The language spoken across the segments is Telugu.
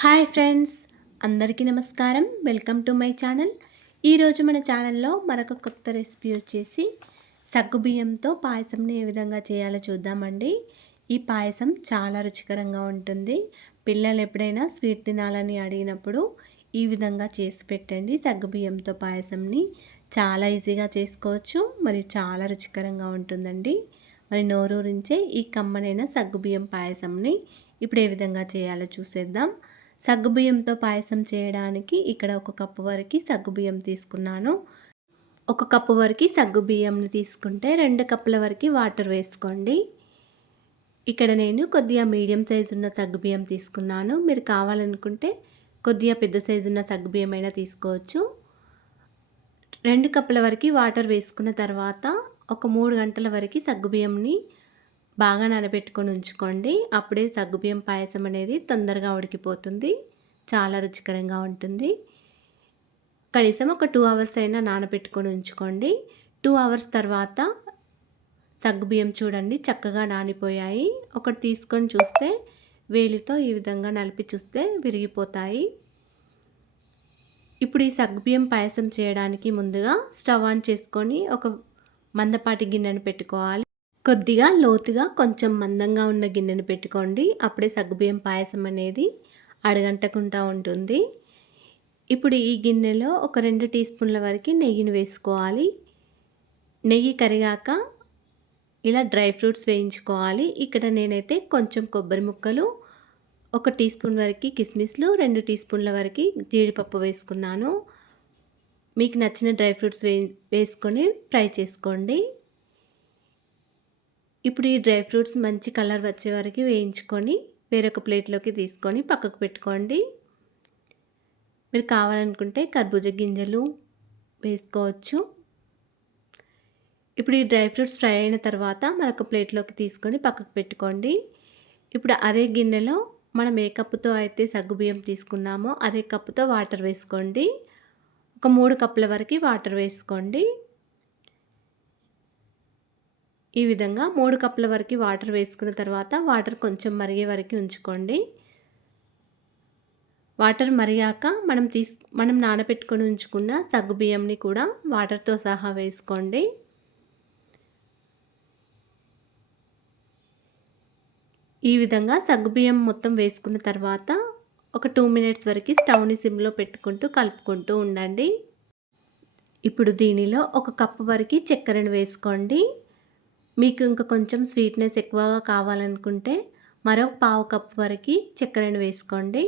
హాయ్ ఫ్రెండ్స్, అందరికీ నమస్కారం. Welcome to my channel. ఈరోజు మన ఛానల్లో మరొక కొత్త రెసిపీ వచ్చేసి సగ్గుబియ్యంతో పాయసంని ఏ విధంగా చేయాలో చూద్దామండి. ఈ పాయసం చాలా రుచికరంగా ఉంటుంది. పిల్లలు ఎప్పుడైనా స్వీట్ తినాలని అడిగినప్పుడు ఈ విధంగా చేసి పెట్టండి. సగ్గుబియ్యంతో పాయసంని చాలా ఈజీగా చేసుకోవచ్చు, మరి చాలా రుచికరంగా ఉంటుందండి. మరి నోరూరించే ఈ కమ్మనైన సగ్గుబియ్యం పాయసంని ఇప్పుడు ఏ విధంగా చేయాలో చూసేద్దాం. సగ్గుబియ్యంతో పాయసం చేయడానికి ఇక్కడ ఒక కప్పు వరకు సగ్గుబియ్యం తీసుకున్నాను. ఒక కప్పు వరకు సగ్గుబియ్యంని తీసుకుంటే 2 కప్పుల వరకు వాటర్ వేసుకోండి. ఇక్కడ నేను కొద్దిగా మీడియం సైజు ఉన్న సగ్గుబియ్యం తీసుకున్నాను. మీరు కావాలనుకుంటే కొద్దిగా పెద్ద సైజు ఉన్న సగ్గుబియ్యం అయినా తీసుకోవచ్చు. 2 కప్పుల వరకు వాటర్ వేసుకున్న తర్వాత ఒక 3 గంటల వరకు సగ్గుబియ్యంని బాగా నానబెట్టుకొని ఉంచుకోండి. అప్పుడే సగ్గుబియ్యం పాయసం అనేది తొందరగా ఉడికిపోతుంది, చాలా రుచికరంగా ఉంటుంది. కనీసం ఒక 2 అవర్స్ అయినా నానబెట్టుకొని ఉంచుకోండి. 2 అవర్స్ తర్వాత సగ్గుబియ్యం చూడండి చక్కగా నానిపోయాయి. ఒకటి తీసుకొని చూస్తే వేలితో ఈ విధంగా నలిపి చూస్తే విరిగిపోతాయి. ఇప్పుడు ఈ సగ్గుబియ్యం పాయసం చేయడానికి ముందుగా స్టవ్ ఆన్ చేసుకొని ఒక మందపాటి గిన్నెను పెట్టుకోవాలి. కొద్దిగా లోతుగా కొంచెం మందంగా ఉన్న గిన్నెను పెట్టుకోండి. అప్పుడే సగ్గుబియ్యం పాయసం అనేది అడగంటకుండా ఉంటుంది. ఇప్పుడు ఈ గిన్నెలో ఒక 2 టీ స్పూన్ల వరకు నెయ్యిని వేసుకోవాలి. నెయ్యి కరిగాక ఇలా డ్రై ఫ్రూట్స్ వేయించుకోవాలి. ఇక్కడ నేనైతే కొంచెం కొబ్బరి ముక్కలు, 1 టీ స్పూన్ వరకు కిస్మిస్లు, 2 టీ స్పూన్ల వరకు జీడిపప్పు వేసుకున్నాను. మీకు నచ్చిన డ్రై ఫ్రూట్స్ వేసుకొని ఫ్రై చేసుకోండి. ఇప్పుడు ఈ డ్రై ఫ్రూట్స్ మంచి కలర్ వచ్చే వరకు వేయించుకొని వేరొక ప్లేట్లోకి తీసుకొని పక్కకు పెట్టుకోండి. మీరు కావాలనుకుంటే కర్బూజా గింజలు వేసుకోవచ్చు. ఇప్పుడు ఈ డ్రై ఫ్రూట్స్ ఫ్రై అయిన తర్వాత మరొక ప్లేట్లోకి తీసుకొని పక్కకు పెట్టుకోండి. ఇప్పుడు అదే గిన్నెలో మనం ఏ కప్పుతో అయితే సగ్గుబియ్యం తీసుకున్నామో అదే కప్పుతో వాటర్ వేసుకోండి. ఒక 3 కప్పుల వరకు వాటర్ వేసుకోండి. ఈ విధంగా 3 కప్పుల వరకు వాటర్ వేసుకున్న తర్వాత వాటర్ కొంచెం మరిగే వరకు ఉంచుకోండి. వాటర్ మరిగాక మనం నానబెట్టుకొని ఉంచుకున్న సగ్గుబియ్యంని కూడా వాటర్తో సహా వేసుకోండి. ఈ విధంగా సగ్గుబియ్యం మొత్తం వేసుకున్న తర్వాత ఒక 2 మినిట్స్ వరకు స్టవ్ని సిమ్లో పెట్టుకుంటూ కలుపుకుంటూ ఉండండి. ఇప్పుడు దీనిలో ఒక కప్పు వరకు చక్కెరను వేసుకోండి. మీకు ఇంకా కొంచెం స్వీట్నెస్ ఎక్కువగా కావాలనుకుంటే మరో పావు కప్పు వరకు చక్కెరను వేసుకోండి.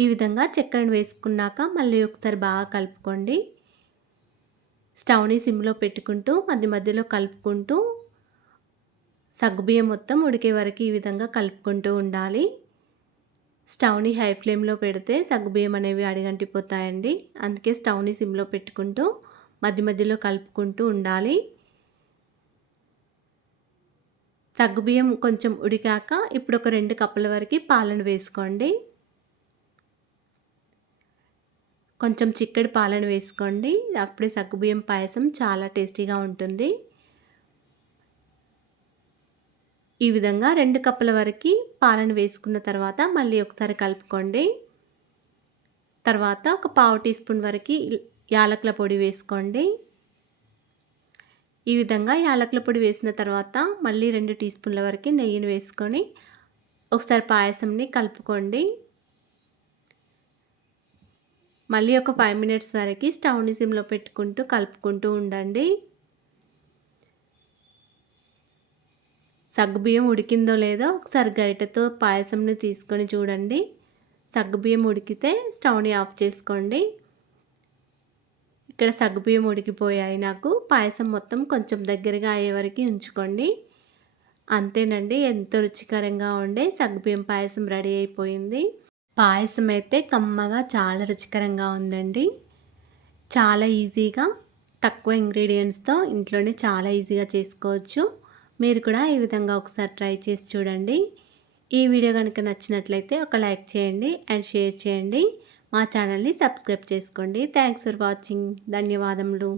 ఈ విధంగా చక్కెరను వేసుకున్నాక మళ్ళీ ఒకసారి బాగా కలుపుకోండి. స్టవ్ని సిమ్లో పెట్టుకుంటూ మధ్య మధ్యలో కలుపుకుంటూ సగ్గుబియ్యం మొత్తం ఉడికే వరకు ఈ విధంగా కలుపుకుంటూ ఉండాలి. స్టవ్ని హై ఫ్లేమ్లో పెడితే సగ్గుబియ్యం అనేవి అడిగంటిపోతాయండి. అందుకే స్టవ్ని సిమ్లో పెట్టుకుంటూ మధ్య మధ్యలో కలుపుకుంటూ ఉండాలి. సగ్గుబియ్యం కొంచెం ఉడికాక ఇప్పుడు ఒక 2 కప్పుల వరకు పాలను వేసుకోండి. కొంచెం చిక్కడి పాలను వేసుకోండి. అప్పుడే సగ్గుబియ్యం పాయసం చాలా టేస్టీగా ఉంటుంది. ఈ విధంగా 2 కప్పుల వరకు పాలను వేసుకున్న తర్వాత మళ్ళీ ఒకసారి కలుపుకోండి. తర్వాత ఒక పావు టీ స్పూన్ వరకు యాలకుల పొడి వేసుకోండి. ఈ విధంగా యాలకుల పొడి వేసిన తర్వాత మళ్ళీ 2 టీ స్పూన్ల వరకు నెయ్యిని వేసుకొని ఒకసారి పాయసంని కలుపుకోండి. మళ్ళీ ఒక 5 మినిట్స్ వరకు స్టవ్ని సిమ్లో పెట్టుకుంటూ కలుపుకుంటూ ఉండండి. సగ్గుబియ్యం ఉడికిందో లేదో ఒకసారి గరిటెతో పాయసంని తీసుకొని చూడండి. సగ్గుబియ్యం ఉడికితే స్టవ్ని ఆఫ్ చేసుకోండి. ఇక్కడ సగ్గుబియ్యం ఉడికిపోయాయి. నాకు పాయసం మొత్తం కొంచెం దగ్గరగా అయ్యే వరకు ఉంచుకోండి. అంతేనండి, ఎంతో రుచికరంగా ఉండే సగ్గుబియ్యం పాయసం రెడీ అయిపోయింది. పాయసం అయితే కమ్మగా చాలా రుచికరంగా ఉందండి. చాలా ఈజీగా తక్కువ ఇంగ్రీడియంట్స్తో ఇంట్లోనే చాలా ఈజీగా చేసుకోవచ్చు. మీరు కూడా ఈ విధంగా ఒకసారి ట్రై చేసి చూడండి. ఈ వీడియో కనుక నచ్చినట్లయితే ఒక లైక్ చేయండి అండ్ షేర్ చేయండి. మా ఛానల్ని సబ్స్క్రైబ్ చేసుకోండి. Thanks for watching. ధన్యవాదములు.